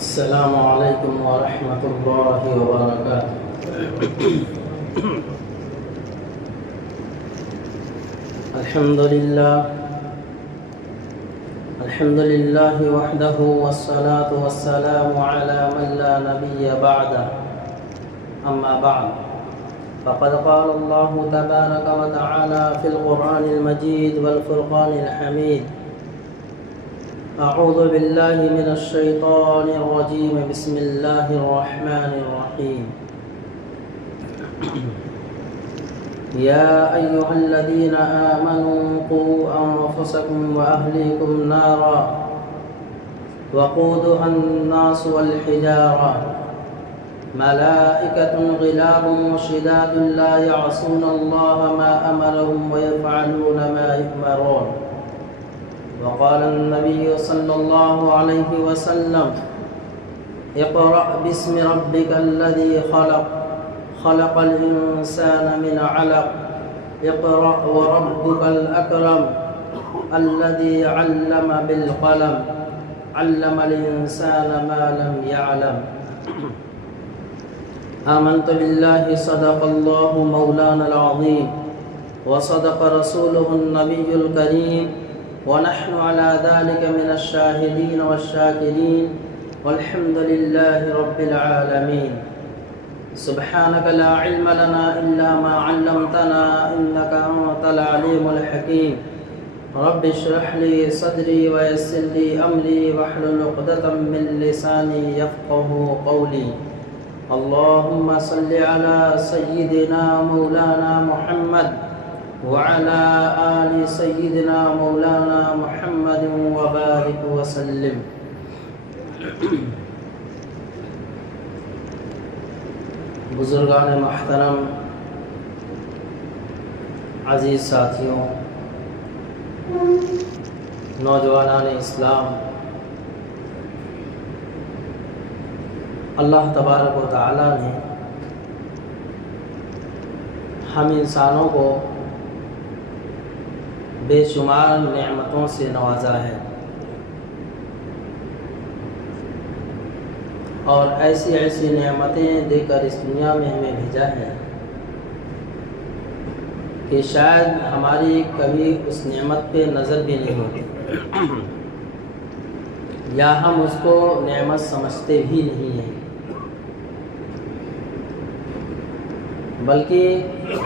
السلام علیکم ورحمۃ اللہ وبرکاتہ۔ الحمد للہ وحدہ والصلاة والسلام علی من لا نبی بعدہ، اما بعد فقد قال اللہ تبارک وتعالی فی القرآن المجید والفرقان الحمید: اعوذ باللہ من الشیطان الرجیم، بسم اللہ الرحمن الرحیم۔ یا ایہا الذین آمنوا قوا انفسکم واہلیکم نارا وقودها الناس والحجارہ ملائکۃ غلاظ شداد لا یعصون اللہ ما امرهم ویفعلون ما یؤمرون۔ وقال النبی صلی اللہ علیہ وسلم: اقرأ باسم ربک الذی خلق، خلق الانسان من علق، اقرأ وربک الاکرم الذی علم بالقلم، علم الانسان ما لم يعلم۔ آمنت باللہ صدق اللہ مولانا العظیم وصدق رسولہ النبی الکریم، ونحن على ذلك من الشاهدين والشاكرين، والحمد لله رب العالمين۔ سبحانك لا علم لنا إلا ما علمتنا إنك أنت العليم الحكيم۔ رب اشرح لي صدري ويسر لي أمري واحلل عقدة من لساني يفقهوا قولي۔ اللهم صل على سيدنا مولانا محمد وعلى آل سيدنا مولانا محمد وبارك وسلم۔ بزرگان محترم، عزیز ساتھیوں، نوجوانان اسلام، اللہ تبارک و تعالی نے ہم انسانوں کو بے شمار نعمتوں سے نوازا ہے، اور ایسی ایسی نعمتیں دے کر اس دنیا میں ہمیں بھیجا ہے کہ شاید ہماری کبھی اس نعمت پہ نظر بھی نہیں ہوتی، یا ہم اس کو نعمت سمجھتے بھی نہیں ہیں، بلکہ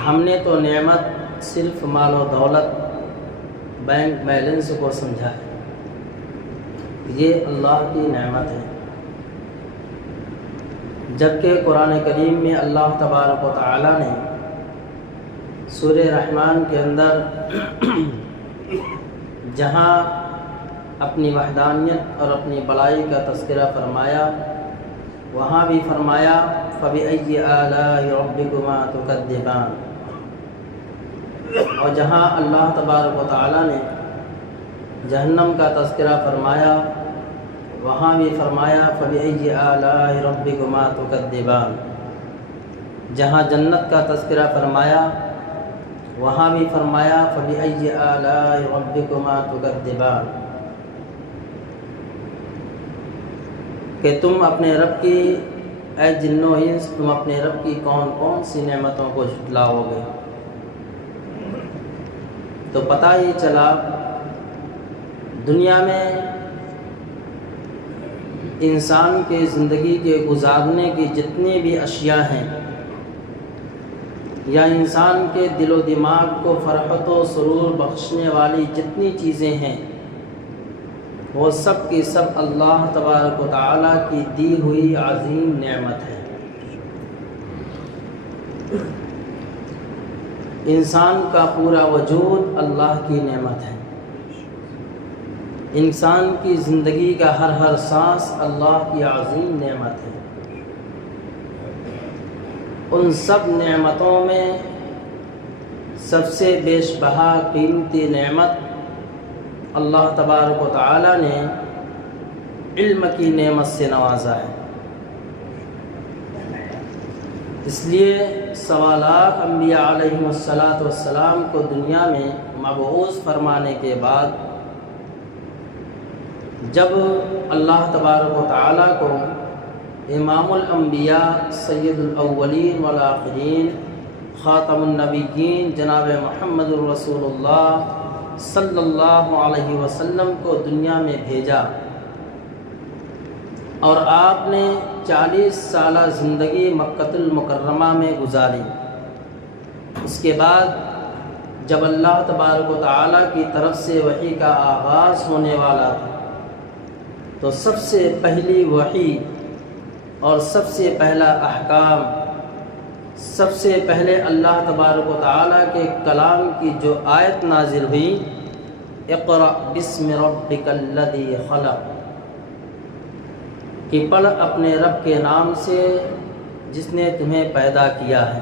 ہم نے تو نعمت صرف مال و دولت، بینک بیلنس کو سمجھا ہے۔ یہ اللہ کی نعمت ہے، جبکہ قرآن کریم میں اللہ تبارک و تعالی نے سورہ رحمان کے اندر جہاں اپنی وحدانیت اور اپنی بڑائی کا تذکرہ فرمایا، وہاں بھی فرمایا: فَبِأَيِّ آلَاءِ رَبِّكُمَا تُكَذِّبَانِ۔ اور جہاں اللہ تبارک و تعالی نے جہنم کا تذکرہ فرمایا، وہاں بھی فرمایا: فَبِأَيِّ آلَاءِ رَبِّكُمَا تُكَذِّبَانِ۔ جہاں جنت کا تذکرہ فرمایا، وہاں بھی فرمایا: فَبِأَيِّ آلَاءِ رَبِّكُمَا تُكَذِّبَانِ، کہ تم اپنے رب کی، اے جن و انس، تم اپنے رب کی کون کون سی نعمتوں کو جھٹلاؤ گے۔ تو پتہ ہی چلا دنیا میں انسان کے زندگی کے گزارنے کی جتنی بھی اشیاء ہیں، یا انسان کے دل و دماغ کو فرحت و سرور بخشنے والی جتنی چیزیں ہیں، وہ سب کی سب اللہ تبارک و تعالیٰ کی دی ہوئی عظیم نعمت ہے۔ انسان کا پورا وجود اللہ کی نعمت ہے، انسان کی زندگی کا ہر ہر سانس اللہ کی عظیم نعمت ہے۔ ان سب نعمتوں میں سب سے بیش بہا قیمتی نعمت اللہ تبارک و تعالی نے علم کی نعمت سے نوازا ہے۔ اس لیے سوالات انبیاء علیہم السلام کو دنیا میں مبعوث فرمانے کے بعد جب اللہ تبارک و تعالیٰ کو امام الانبیاء سید الاولین والآخرین خاتم النبیین جناب محمد الرسول اللہ صلی اللہ علیہ وسلم کو دنیا میں بھیجا اور آپ نے 40 سالہ زندگی مکہ المکرمہ میں گزاری، اس کے بعد جب اللہ تبارک و تعالیٰ کی طرف سے وحی کا آغاز ہونے والا تھا تو سب سے پہلی وحی اور سب سے پہلا احکام، سب سے پہلے اللہ تبارک و تعالیٰ کے کلام کی جو آیت نازل ہوئی، اقرأ بسم ربک الذی خلق، کہ پڑھ اپنے رب کے نام سے جس نے تمہیں پیدا کیا ہے۔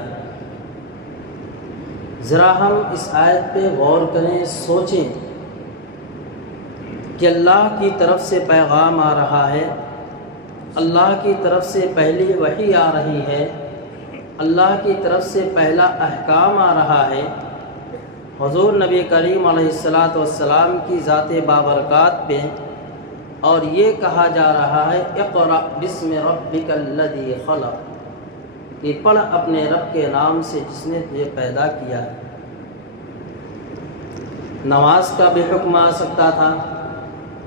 ذرا ہم اس آیت پہ غور کریں، سوچیں کہ اللہ کی طرف سے پیغام آ رہا ہے، اللہ کی طرف سے پہلی وحی آ رہی ہے، اللہ کی طرف سے پہلا احکام آ رہا ہے، حضور نبی کریم علیہ السلام کی ذات بابرکات پہ، اور یہ کہا جا رہا ہے اقرأ بسم ربک الذی خلق، کہ پڑھ اپنے رب کے نام سے جس نے تجھے پیدا کیا ہے۔ نماز کا بھی حکم آ سکتا تھا،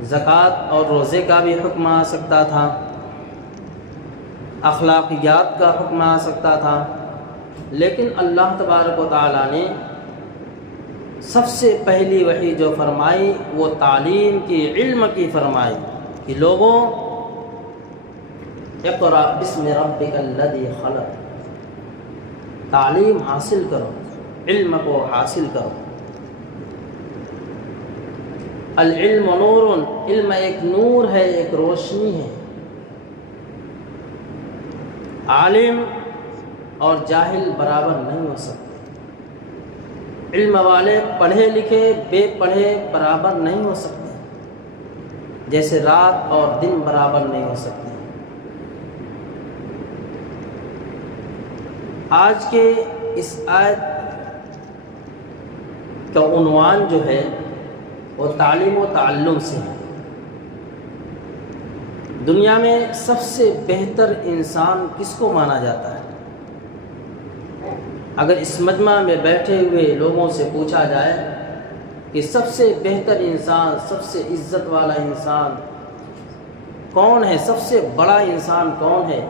زکوٰۃ اور روزے کا بھی حکم آ سکتا تھا، اخلاقیات کا حکم آ سکتا تھا، لیکن اللہ تبارک و تعالیٰ نے سب سے پہلی وحی جو فرمائی وہ تعلیم کی، علم کی فرمائی کہ لوگوں اقرأ بسم ربک الذی خلق، تعلیم حاصل کرو، علم کو حاصل کرو۔ العلم نور، علم ایک نور ہے، ایک روشنی ہے۔ عالم اور جاہل برابر نہیں ہو سکتے، علم والے پڑھے لکھے بے پڑھے برابر نہیں ہو سکتے، جیسے رات اور دن برابر نہیں ہو سکتے۔ آج کے اس آیت کا عنوان جو ہے وہ تعلیم و تعلم سے ہے۔ دنیا میں سب سے بہتر انسان کس کو مانا جاتا ہے؟ اگر اس مجمع میں بیٹھے ہوئے لوگوں سے پوچھا جائے کہ سب سے بہتر انسان، سب سے عزت والا انسان کون ہے، سب سے بڑا انسان کون ہے،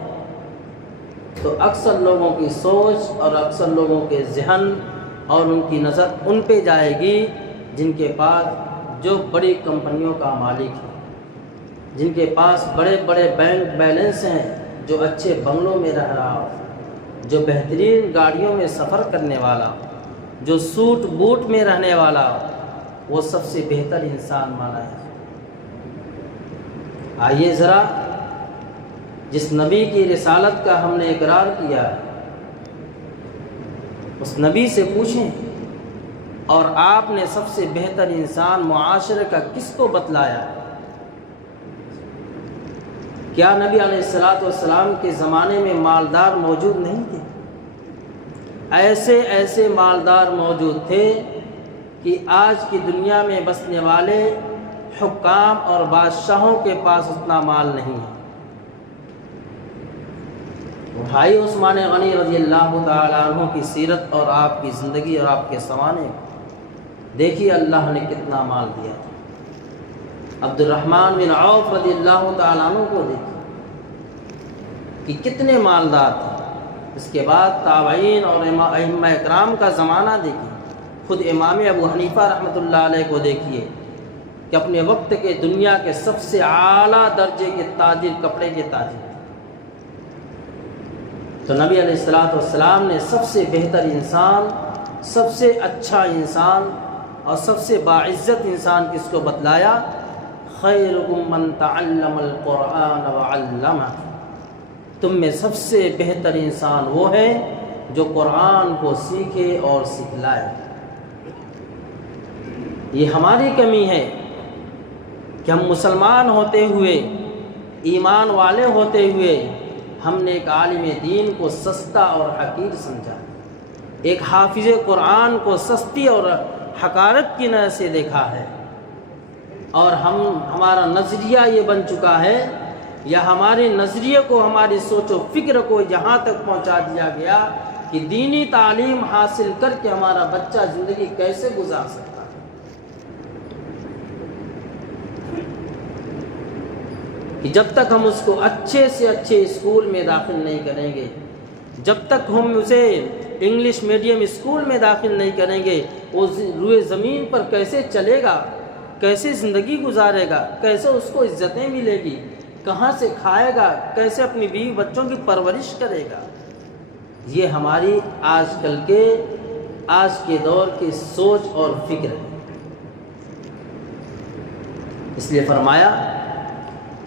تو اکثر لوگوں کی سوچ اور اکثر لوگوں کے ذہن اور ان کی نظر ان پہ جائے گی جن کے پاس جو بڑی کمپنیوں کا مالک ہے، جن کے پاس بڑے بڑے بینک بیلنس ہیں، جو اچھے بنگلوں میں رہ رہا ہو، جو بہترین گاڑیوں میں سفر کرنے والا، جو سوٹ بوٹ میں رہنے والا، وہ سب سے بہتر انسان مانا ہے۔ آئیے ذرا جس نبی کی رسالت کا ہم نے اقرار کیا ہے اس نبی سے پوچھیں، اور آپ نے سب سے بہتر انسان معاشرے کا کس کو بتلایا؟ کیا نبی علیہ السلام کے زمانے میں مالدار موجود نہیں تھے؟ ایسے ایسے مالدار موجود تھے کہ آج کی دنیا میں بسنے والے حکام اور بادشاہوں کے پاس اتنا مال نہیں ہے۔ بھائی عثمان غنی رضی اللہ تعالیٰ عنہ کی سیرت اور آپ کی زندگی اور آپ کے سوانے دیکھیے، اللہ نے کتنا مال دیا تھا۔ عبد الرحمن بن عوف رضی اللہ تعالیٰ عنہ کو دیکھیے کہ کتنے مالدار تھے۔ اس کے بعد تابعین اور ائمہ اکرام کا زمانہ دیکھیے، خود امام ابو حنیفہ رحمۃ اللہ علیہ کو دیکھیے کہ اپنے وقت کے دنیا کے سب سے اعلیٰ درجے کے تاجر، کپڑے کے تاجر۔ تو نبی علیہ السلام نے سب سے بہتر انسان، سب سے اچھا انسان اور سب سے باعزت انسان کس کو بتلایا؟ خیرکم من تعلم القرآن وعلمہ، تم میں سب سے بہتر انسان وہ ہے جو قرآن کو سیکھے اور سکھلائے۔ یہ ہماری کمی ہے کہ ہم مسلمان ہوتے ہوئے، ایمان والے ہوتے ہوئے، ہم نے ایک عالم دین کو سستا اور حقیر سمجھا، ایک حافظ قرآن کو سستی اور حقارت کی نظر سے دیکھا ہے، اور ہمارا نظریہ یہ بن چکا ہے، یا ہمارے نظریے کو، ہماری سوچ و فکر کو یہاں تک پہنچا دیا گیا کہ دینی تعلیم حاصل کر کے ہمارا بچہ زندگی کیسے گزار سکتا ہے۔ کہ جب تک ہم اس کو اچھے سے اچھے اسکول میں داخل نہیں کریں گے، جب تک ہم اسے انگلش میڈیم اسکول میں داخل نہیں کریں گے، وہ روئے زمین پر کیسے چلے گا، کیسے زندگی گزارے گا، کیسے اس کو عزتیں ملے گی، کہاں سے کھائے گا، کیسے اپنی بیوی بچوں کی پرورش کرے گا۔ یہ ہماری آج کے دور کی سوچ اور فکر ہے۔ اس لیے فرمایا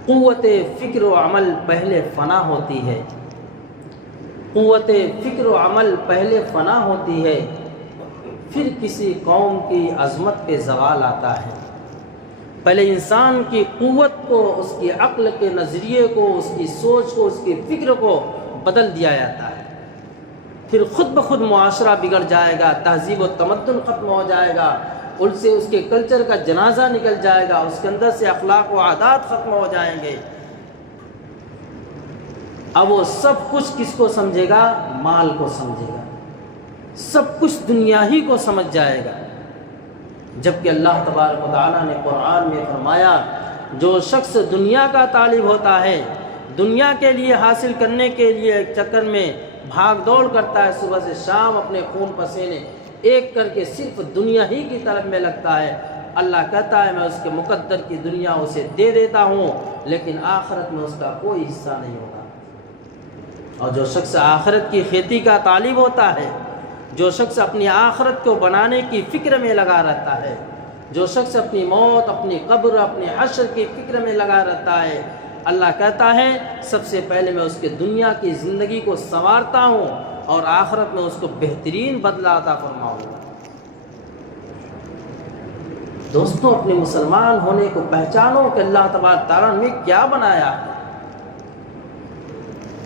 قوت فکر و عمل پہلے فنا ہوتی ہے، قوت فکر و عمل پہلے فنا ہوتی ہے، پھر کسی قوم کی عظمت پہ زوال آتا ہے۔ پہلے انسان کی قوت کو، اس کی عقل کے نظریے کو، اس کی سوچ کو، اس کی فکر کو بدل دیا جاتا ہے، پھر خود بخود معاشرہ بگڑ جائے گا، تہذیب و تمدن ختم ہو جائے گا، ان سے اس کے کلچر کا جنازہ نکل جائے گا، اس کے اندر سے اخلاق و عادات ختم ہو جائیں گے۔ اب وہ سب کچھ کس کو سمجھے گا؟ مال کو سمجھے گا، سب کچھ دنیا ہی کو سمجھ جائے گا۔ جبکہ اللہ تبارک و تعالیٰ نے قرآن میں فرمایا جو شخص دنیا کا طالب ہوتا ہے، دنیا کے لیے حاصل کرنے کے لیے ایک چکر میں بھاگ دوڑ کرتا ہے، صبح سے شام اپنے خون پسینے ایک کر کے صرف دنیا ہی کی طرف میں لگتا ہے، اللہ کہتا ہے میں اس کے مقدر کی دنیا اسے دے دیتا ہوں، لیکن آخرت میں اس کا کوئی حصہ نہیں ہوگا۔ اور جو شخص آخرت کی کھیتی کا طالب ہوتا ہے، جو شخص اپنی آخرت کو بنانے کی فکر میں لگا رہتا ہے، جو شخص اپنی موت، اپنی قبر، اپنی حشر کی فکر میں لگا رہتا ہے، اللہ کہتا ہے سب سے پہلے میں اس کے دنیا کی زندگی کو سنوارتا ہوں اور آخرت میں اس کو بہترین بدلہ عطا فرماؤں گا۔ دوستوں، اپنے مسلمان ہونے کو پہچانو کہ اللہ تبارک تعالیٰ نے کیا بنایا ہے،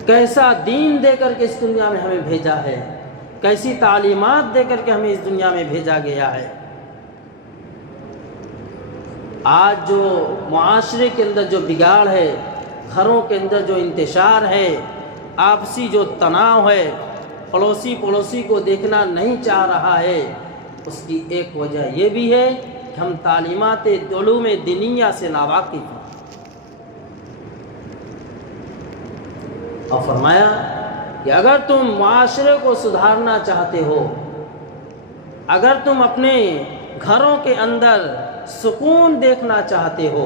کیسا دین دے کر کے اس دنیا میں ہمیں بھیجا ہے، کیسی تعلیمات دے کر کے ہمیں اس دنیا میں بھیجا گیا ہے۔ آج جو معاشرے کے اندر جو بگاڑ ہے، گھروں کے اندر جو انتشار ہے، آپسی جو تناؤ ہے، پڑوسی کو دیکھنا نہیں چاہ رہا ہے، اس کی ایک وجہ یہ بھی ہے کہ ہم تعلیمات علوم دینیہ سے ناواقف ہیں۔ اور فرمایا کہ اگر تم معاشرے کو سدھارنا چاہتے ہو، اگر تم اپنے گھروں کے اندر سکون دیکھنا چاہتے ہو،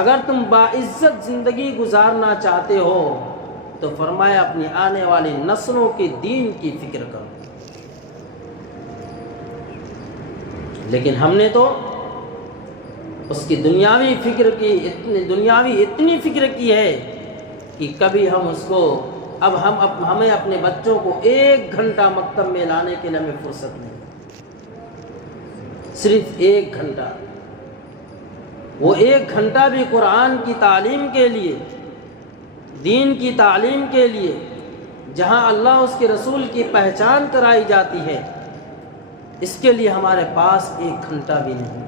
اگر تم باعزت زندگی گزارنا چاہتے ہو، تو فرمایا اپنی آنے والی نسلوں کے دین کی فکر کرو۔ لیکن ہم نے تو اس کی دنیاوی اتنی فکر کی ہے کہ کبھی ہم اس کو ہمیں اپنے بچوں کو 1 گھنٹہ مکتب میں لانے کے لیے ہمیں فرصت نہیں، صرف 1 گھنٹہ، وہ 1 گھنٹہ بھی قرآن کی تعلیم کے لیے، دین کی تعلیم کے لیے، جہاں اللہ اس کے رسول کی پہچان کرائی جاتی ہے، اس کے لیے ہمارے پاس 1 گھنٹہ بھی نہیں۔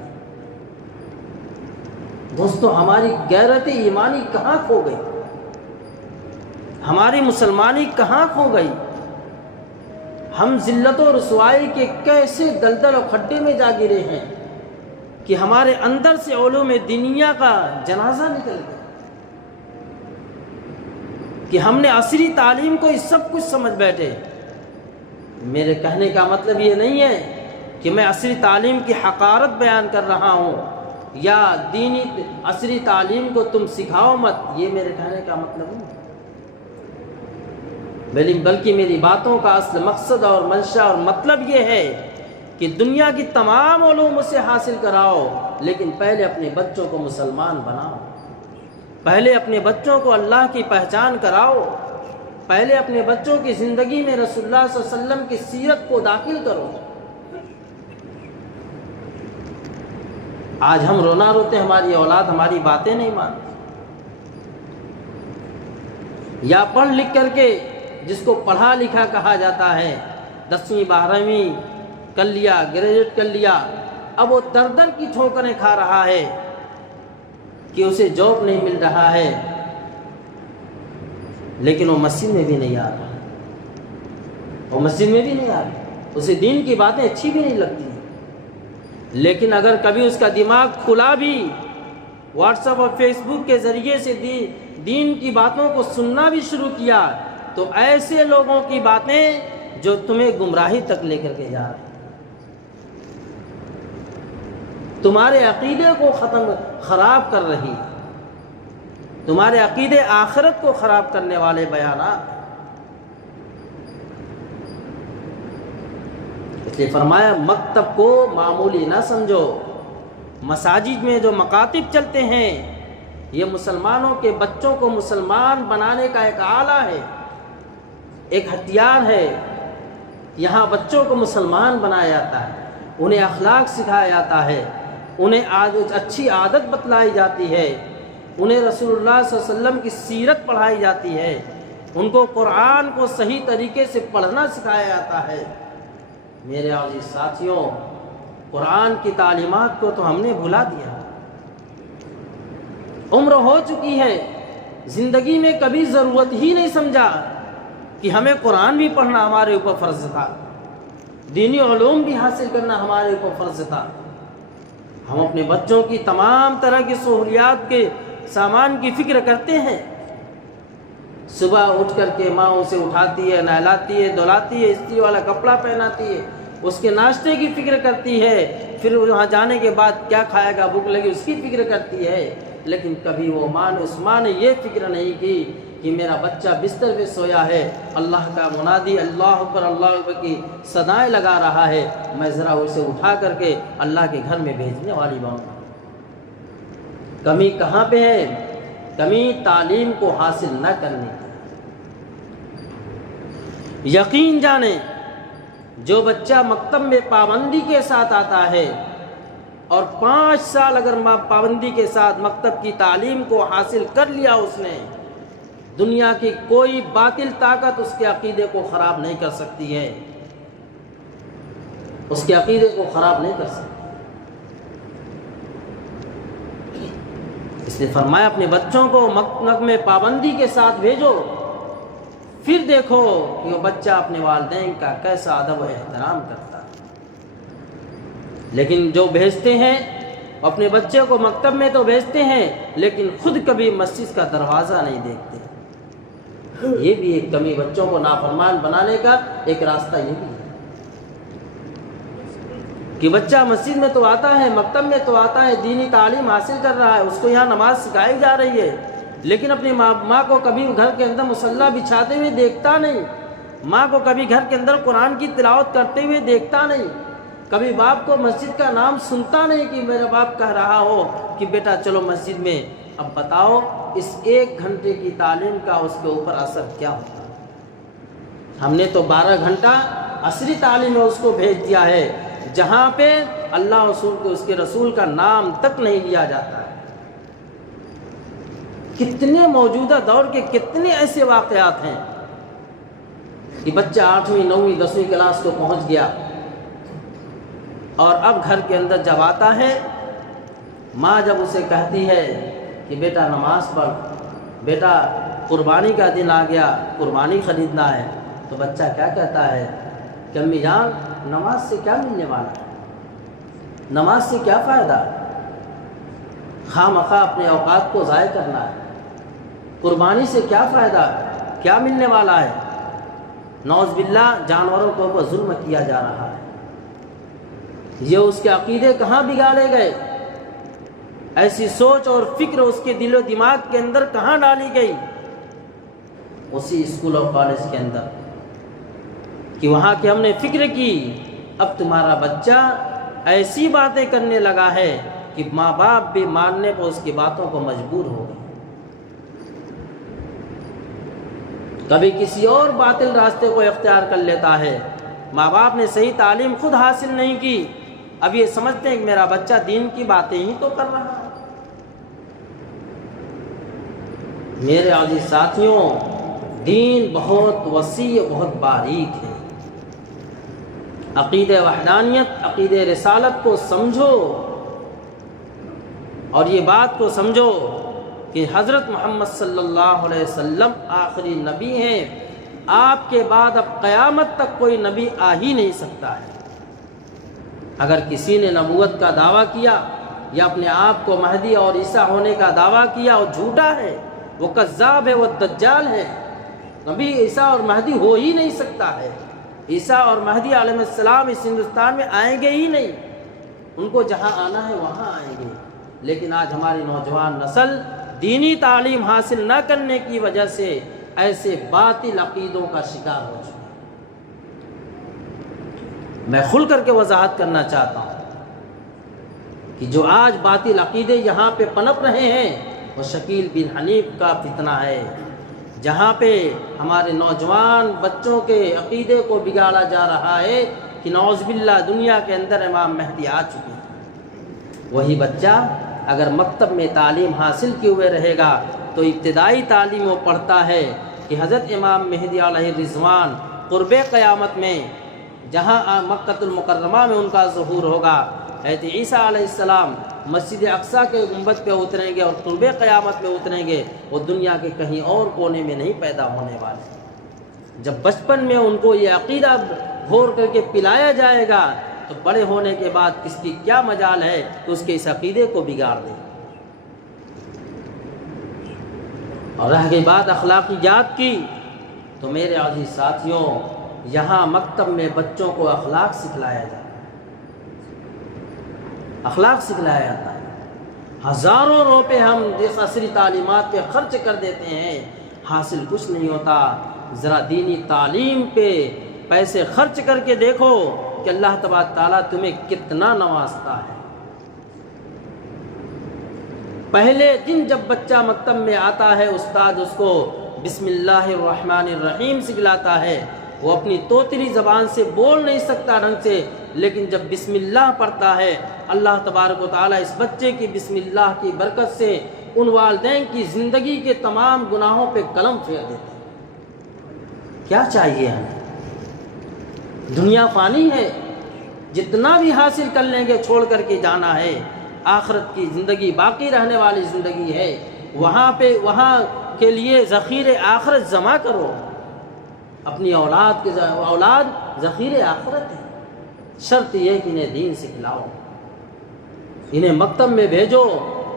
دوستو، ہماری غیرت ایمانی کہاں کھو گئی؟ ہماری مسلمانی کہاں کھو گئی؟ ہم ذلت و رسوائی کے کیسے دلدل و کھڈے میں جا گرے ہیں کہ ہمارے اندر سے علوم دینیہ کا جنازہ نکل گیا، کہ ہم نے عصری تعلیم کو سب کچھ سمجھ بیٹھے۔ میرے کہنے کا مطلب یہ نہیں ہے کہ میں عصری تعلیم کی حقارت بیان کر رہا ہوں یا دینی عصری تعلیم کو تم سکھاؤ مت، یہ میرے کہنے کا مطلب نہیں، بلکہ میری باتوں کا اصل مقصد اور منشا اور مطلب یہ ہے کہ دنیا کی تمام علوم سے حاصل کراؤ، لیکن پہلے اپنے بچوں کو مسلمان بناؤ، پہلے اپنے بچوں کو اللہ کی پہچان کراؤ، پہلے اپنے بچوں کی زندگی میں رسول اللہ صلی اللہ علیہ وسلم کی سیرت کو داخل کرو۔ آج ہم رونا روتے، ہماری اولاد ہماری باتیں نہیں مانتی، یا پڑھ لکھ کر کے جس کو پڑھا لکھا کہا جاتا ہے، 10ویں 12ویں کر لیا، گریجویٹ کر لیا، اب وہ در در کی ٹھوکریں کھا رہا ہے، کہ اسے جاب نہیں مل رہا ہے لیکن وہ مسجد میں بھی نہیں آ رہا، وہ مسجد میں بھی نہیں آ رہا، اسے دین کی باتیں اچھی بھی نہیں لگتی، لیکن اگر کبھی اس کا دماغ کھلا بھی واٹس ایپ اور فیس بک کے ذریعے سے دین کی باتوں کو سننا بھی شروع کیا تو ایسے لوگوں کی باتیں جو تمہیں گمراہی تک لے کر کے جا رہے ہیں، تمہارے عقیدے کو خراب کر رہی، تمہارے عقیدے آخرت کو خراب کرنے والے بیانات۔ اس لیے فرمایا مکتب کو معمولی نہ سمجھو، مساجد میں جو مکاتب چلتے ہیں یہ مسلمانوں کے بچوں کو مسلمان بنانے کا ایک آلہ ہے، ایک ہتھیار ہے۔ یہاں بچوں کو مسلمان بنایا جاتا ہے، انہیں اخلاق سکھایا جاتا ہے، انہیں اچھی عادت بتلائی جاتی ہے، انہیں رسول اللہ صلی اللہ علیہ وسلم کی سیرت پڑھائی جاتی ہے، ان کو قرآن کو صحیح طریقے سے پڑھنا سکھایا جاتا ہے۔ میرے عزیز ساتھیوں، قرآن کی تعلیمات کو تو ہم نے بھلا دیا، عمر ہو چکی ہے، زندگی میں کبھی ضرورت ہی نہیں سمجھا کہ ہمیں قرآن بھی پڑھنا ہمارے اوپر فرض تھا، دینی علوم بھی حاصل کرنا ہمارے اوپر فرض تھا۔ ہم اپنے بچوں کی تمام طرح کی سہولیات کے سامان کی فکر کرتے ہیں، صبح اٹھ کر کے ماں اسے اٹھاتی ہے، نہلاتی ہے، دھلاتی ہے، استری والا کپڑا پہناتی ہے، اس کے ناشتے کی فکر کرتی ہے، پھر وہاں جانے کے بعد کیا کھائے گا، بھوک لگی اس کی فکر کرتی ہے، لیکن کبھی وہ اس ماں نے یہ فکر نہیں کی کہ میرا بچہ بستر پہ سویا ہے، اللہ کا منادی اللہ اکبر کی صدائیں لگا رہا ہے، میں ذرا اسے اٹھا کر کے اللہ کے گھر میں بھیجنے والی ماں۔ کمی کہاں پہ ہے؟ کمی تعلیم کو حاصل نہ کرنے کی۔ یقین جانیں جو بچہ مکتب میں پابندی کے ساتھ آتا ہے اور 5 سال اگر پابندی کے ساتھ مکتب کی تعلیم کو حاصل کر لیا اس نے، دنیا کی کوئی باطل طاقت اس کے عقیدے کو خراب نہیں کر سکتی ہے، اس کے عقیدے کو خراب نہیں کر سکتی۔ اس نے فرمایا اپنے بچوں کو مکتب میں پابندی کے ساتھ بھیجو، پھر دیکھو کہ وہ بچہ اپنے والدین کا کیسا ادب و احترام کرتا ہے۔ لیکن جو بھیجتے ہیں اپنے بچے کو مکتب میں تو بھیجتے ہیں لیکن خود کبھی مسجد کا دروازہ نہیں دیکھتے، یہ بھی ایک کمی، بچوں کو نافرمان بنانے کا ایک راستہ یہ بھی ہے کہ بچہ مسجد میں تو آتا ہے، مکتب میں تو آتا ہے، دینی تعلیم حاصل کر رہا ہے، اس کو یہاں نماز سکھائی جا رہی ہے، لیکن اپنی ماں کو کبھی گھر کے اندر مصلی بچھاتے ہوئے دیکھتا نہیں، ماں کو کبھی گھر کے اندر قرآن کی تلاوت کرتے ہوئے دیکھتا نہیں، کبھی باپ کو مسجد کا نام سنتا نہیں کہ میرا باپ کہہ رہا ہو کہ بیٹا چلو مسجد میں۔ اب بتاؤ اس 1 گھنٹے کی تعلیم کا اس کے اوپر اثر کیا ہوتا ہے؟ ہم نے تو 12 گھنٹہ عصری تعلیم میں اس کو بھیج دیا ہے جہاں پہ اللہ رسول کو اس کے رسول کا نام تک نہیں لیا جاتا ہے۔ کتنے موجودہ دور کے کتنے ایسے واقعات ہیں کہ بچہ 8ویں 9ویں 10ویں کلاس کو پہنچ گیا اور اب گھر کے اندر جب آتا ہے، ماں جب اسے کہتی ہے کہ بیٹا نماز پڑھ، بیٹا قربانی کا دن آ گیا، قربانی خریدنا ہے، تو بچہ کیا کہتا ہے کہ امی جان نماز سے کیا ملنے والا ہے، نماز سے کیا فائدہ، خواہ مخواہ اپنے اوقات کو ضائع کرنا ہے، قربانی سے کیا فائدہ، کیا ملنے والا ہے۔ نعوذ باللہ جانوروں کے اوپر ظلم کیا جا رہا ہے۔ یہ اس کے عقیدے کہاں بگاڑے گئے، ایسی سوچ اور فکر اس کے دل و دماغ کے اندر کہاں ڈالی گئی؟ اسی اسکول اور کالج کے اندر، کہ وہاں کی ہم نے فکر کی، اب تمہارا بچہ ایسی باتیں کرنے لگا ہے کہ ماں باپ بھی ماننے پر اس کی باتوں کو مجبور ہو گئے، کبھی کسی اور باطل راستے کو اختیار کر لیتا ہے۔ ماں باپ نے صحیح تعلیم خود حاصل نہیں کی، اب یہ سمجھتے ہیں کہ میرا بچہ دین کی باتیں ہی تو کر رہا ہے۔ میرے عزیز ساتھیوں، دین بہت وسیع، بہت باریک ہے۔ عقیدہ وحدانیت، عقیدہ رسالت کو سمجھو، اور یہ بات کو سمجھو کہ حضرت محمد صلی اللہ علیہ وسلم آخری نبی ہیں، آپ کے بعد اب قیامت تک کوئی نبی آ ہی نہیں سکتا ہے۔ اگر کسی نے نبوت کا دعویٰ کیا یا اپنے آپ کو مہدی اور عیسیٰ ہونے کا دعویٰ کیا، وہ جھوٹا ہے، وہ کذاب ہے، وہ دجال ہے۔ نبی عیسیٰ اور مہدی ہو ہی نہیں سکتا ہے۔ عیسیٰ اور مہدی علیہ السلام اس ہندوستان میں آئیں گے ہی نہیں، ان کو جہاں آنا ہے وہاں آئیں گے۔ لیکن آج ہماری نوجوان نسل دینی تعلیم حاصل نہ کرنے کی وجہ سے ایسے باطل عقیدوں کا شکار ہو چکے۔ میں کھل کر کے وضاحت کرنا چاہتا ہوں کہ جو آج باطل عقیدے یہاں پہ پنپ رہے ہیں وہ شکیل بن حنیف کا فتنہ ہے، جہاں پہ ہمارے نوجوان بچوں کے عقیدے کو بگاڑا جا رہا ہے کہ نعوذ باللہ دنیا کے اندر امام مہدی آ چکے ہیں۔ وہی بچہ اگر مکتب میں تعلیم حاصل کیے ہوئے رہے گا تو ابتدائی تعلیم وہ پڑھتا ہے کہ حضرت امام مہدی علیہ الرضوان قرب قیامت میں جہاں مکۃ المکرمہ میں ان کا ظہور ہوگا، حضرت عیسیٰ علیہ السلام مسجد اقصیٰ کے گنبد پہ اتریں گے اور قرب قیامت میں اتریں گے، وہ دنیا کے کہیں اور کونے میں نہیں پیدا ہونے والے۔ جب بچپن میں ان کو یہ عقیدہ گھور کر کے پلایا جائے گا تو بڑے ہونے کے بعد کس کی کیا مجال ہے کہ اس کے اس عقیدے کو بگاڑ دے۔ اور رہ گئی بات اخلاقیات کی، تو میرے عزیز ساتھیوں، یہاں مکتب میں بچوں کو اخلاق سکھلایا جاتا ہے، اخلاق سکھلایا جاتا ہے۔ ہزاروں روپے ہم عصری تعلیمات پہ خرچ کر دیتے ہیں، حاصل کچھ نہیں ہوتا۔ ذرا دینی تعلیم پہ پیسے خرچ کر کے دیکھو کہ اللہ تبارک تعالیٰ تمہیں کتنا نوازتا ہے۔ پہلے دن جب بچہ مکتب میں آتا ہے، استاد اس کو بسم اللہ الرحمن الرحیم سکھلاتا ہے۔ وہ اپنی توتری زبان سے بول نہیں سکتا ڈھنگ سے، لیکن جب بسم اللہ پڑھتا ہے، اللہ تبارک و تعالیٰ اس بچے کی بسم اللہ کی برکت سے ان والدین کی زندگی کے تمام گناہوں پہ قلم پھیر دیتے ہیں۔ کیا چاہیے ہمیں؟ دنیا فانی ہے، جتنا بھی حاصل کر لیں گے چھوڑ کر کے جانا ہے۔ آخرت کی زندگی باقی رہنے والی زندگی ہے، وہاں کے لیے ذخیرے آخرت جمع کرو۔ اپنی اولاد ذخیرے آخرت ہے، شرط یہ کہ انہیں دین سکھلاؤ، انہیں مکتب میں بھیجو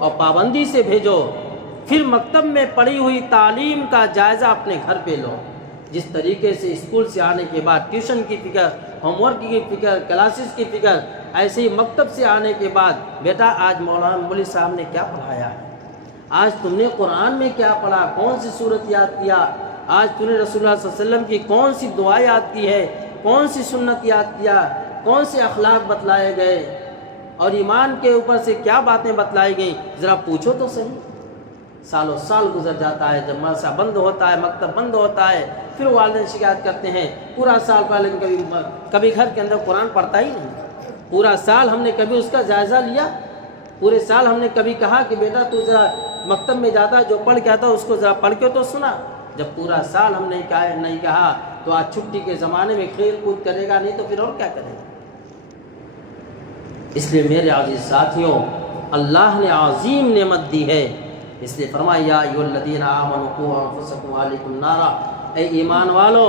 اور پابندی سے بھیجو۔ پھر مکتب میں پڑھی ہوئی تعلیم کا جائزہ اپنے گھر پہ لو۔ جس طریقے سے اسکول سے آنے کے بعد ٹیوشن کی فکر، ہوم ورک کی فکر، کلاسز کی فکر، ایسے ہی مکتب سے آنے کے بعد بیٹا آج مولانا مولوی صاحب نے کیا پڑھایا ہے، آج تم نے قرآن میں کیا پڑھا، کون سی صورت یاد کیا، آج تم نے رسول اللہ صلی اللہ علیہ وسلم کی کون سی دعا یاد کی ہے، کون سی سنت یاد کیا، کون سے اخلاق بتلائے گئے اور ایمان کے اوپر سے کیا باتیں بتلائی گئیں، ذرا پوچھو تو صحیح۔ سالوں سال گزر جاتا ہے، جب مدرسہ بند ہوتا ہے، مکتب بند ہوتا ہے، پھر والدین شکایت کرتے ہیں پورا سال پہلے کبھی گھر کے اندر قرآن پڑھتا ہی نہیں، پورا سال ہم نے کبھی اس کا جائزہ لیا، پورے سال ہم نے کبھی کہا کہ بیٹا تو ذرا مکتب میں جاتا جو پڑھ کے آتا اس کو ذرا پڑھ کے تو سنا۔ جب پورا سال ہم نے نہیں کہا تو آج چھٹی کے زمانے میں کھیل کود کرے گا نہیں تو پھر اور کیا کرے گا۔ اس لیے میرے عزیز ساتھیوں، اللہ نے عظیم نعمت دی ہے، اس لیے فرمایا یا ایھا الذین آمنوا قوا انفسکم وعلیکم نارا، اے ایمان والو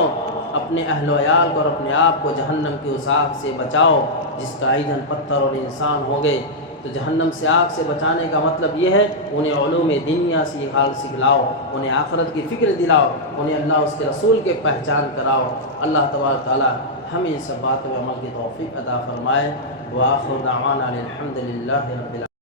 اپنے اہل و عیال کو اور اپنے آپ کو جہنم کی اس آگ سے بچاؤ جس کا ایندھن پتھر اور انسان ہو گئے۔ تو جہنم سے آگ سے بچانے کا مطلب یہ ہے انہیں علوم دینیا سکھلاؤ، انہیں آخرت کی فکر دلاؤ، انہیں اللہ اس کے رسول کے پہچان کراؤ۔ اللہ تبارک تعالی ہمیں ان سب باتوں پر عمل کی توفیق عطا فرمائے۔ وآخر دعوانا الحمد للہ رب العالمین۔